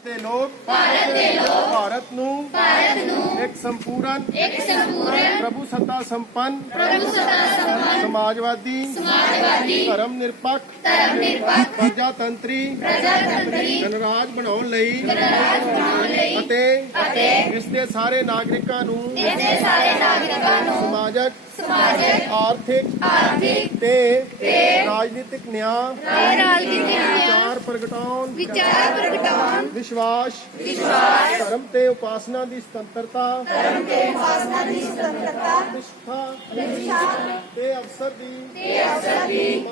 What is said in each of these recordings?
ਦੇ ਲੋਕ ਭਾਰਤ ਦੇ ਲੋਕ ਭਾਰਤ ਨੂੰ ਭਾਰਤ ਨੂੰ ਇੱਕ ਸੰਪੂਰਨ ਇੱਕ ਸੰਪੂਰਨ ਪ੍ਰਭੂ ਸੱਤਾ ਸੰਪੰਨ ਪ੍ਰਭੂ ਸਦਾ ਸਮਾਨ ਸਮਾਜਵਾਦੀ ਸਮਾਜਵਾਦੀ ਧਰਮ ਨਿਰਪੱਖ ਧਰਮ ਨਿਰਪੱਖ ਪ੍ਰਜਾਤੰਤਰੀ ਪ੍ਰਜਾਤੰਤਰੀ ਗਣਰਾਜ ਬਣਾਉਣ ਲਈ ਰਾਜ ਬਣਾਉਣ ਲਈ ਅਤੇ ਅਤੇ ਇਸ ਦੇ ਸਾਰੇ ਨਾਗਰਿਕਾਂ ਨੂੰ ਇਸ ਦੇ ਸਾਰੇ ਨਾਗਰਿਕਾਂ ਨੂੰ ਸਮਾਜਕ ਸਮਾਜਿਕ ਆਰਥਿਕ ਆਰਥਿਕ ਤੇ ਰਾਜਨੀਤਿਕ ਨਿਆਂ ਰਾਜਨੀਤਿਕ ਨਿਆਂ ਵਿਚਾਰ ਪ੍ਰਗਟਾਉਣ ਵਿਚਾਰ ਪ੍ਰਗਟਾਉਣ ਵਿਸ਼ਵਾਸ ਵਿਸ਼ਵਾਸ ਧਰਮ ਤੇ ਉਪਾਸਨਾ ਦੀ ਸੁਤੰਤਰਤਾ ਧਰਮ ਤੇ ਉਪਾਸਨਾ ਦੀ ਸੁਤੰਤਰਤਾ ਨਿਸ਼ਠਾ ਤੇ ਅਵਸਰ ਦੀ ਤੇ ਅਵਸਰ ਦੀ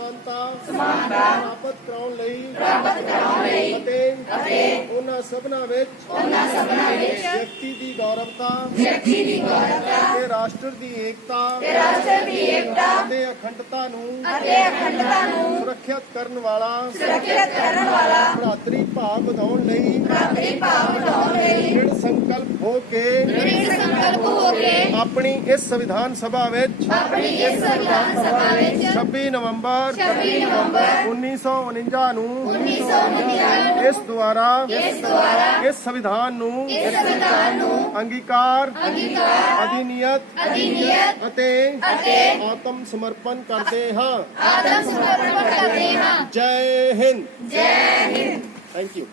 ਸਮਾਨਤਾ ਪ੍ਰਾਪਤ ਕਰਾਉਣ ਲਈ ਪ੍ਰਾਪਤ ਕਰਾਉਣ ਲਈ ਅਤੇ ਅਤੇ ਉਹਨਾਂ ਸਭਨਾਂ ਵਿੱਚ ਉਹਨਾਂ ਸਭਨਾਂ ਵਿੱਚ ਵਿਅਕਤੀ ਦੀ ਗੌਰਵਤਾ ਵਿਅਕਤੀ ਦੀ ਗੌਰਵਤਾ ਤੇ ਰਾਸ਼ਟਰ ਦੀ ਏਕਤਾ ਤੇ ਰਾਸ਼ਟਰ ਦੀ ਏਕਤਾ ਅਤੇ ਅਖੰਡਤਾ ਨੂੰ ਅਤੇ ਅਖੰਡਤਾ ਨੂੰ ਸੁਰੱਖਿਅਤ ਕਰਨ ਵਾਲਾ ਸੁਰੱਖਿਅਤ ਕਰਨ ਵਾਲਾ ਭਰਾਤਰੀ ਭਾਵ ਵਧਾਉਣ ਲਈ ਭਰਾਤਰੀ ਭਾਵ ਬਣਾਉਣ ਲਈ ਸੰਕਲਪ ਹੋ ਕੇ ਦ੍ਰਿੜ ਸੰਕਲਪ ਹੋ ਕੇ ਆਪਣੀ ਇਸ ਸੰਵਿਧਾਨ ਸਭਾ ਵਿੱਚ ਆਪਣੀ ਇਸ ਸੰਵਿਧਾਨ ਸਭਾ ਵਿੱਚ 26 ਨਵੰਬਰ 26 ਨਵੰਬਰ 1949 ਨੂੰ 1949 ਇਸ ਦੁਆਰਾ ਇਸ ਦੁਆਰਾ ਇਸ ਸੰਵਿਧਾਨ ਨੂੰ ਇਸ ਸੰਵਿਧਾਨ ਨੂੰ ਅੰਗੀਕਾਰ ਅੰਗੀਕਾਰ ਅਧਿਨੀਅਤ ਅਧਿਨੀਅਤ ਅਤੇ ਅਤੇ ਆਤਮ ਸਮਰਪਣ ਕਰਦੇ ਹਾਂ। ਆਤਮ ਸਮਰਪਣ ਕਰਦੇ ਹਾਂ। ਜੈ ਹਿੰਦ। ਜੈ ਹਿੰਦ। Thank you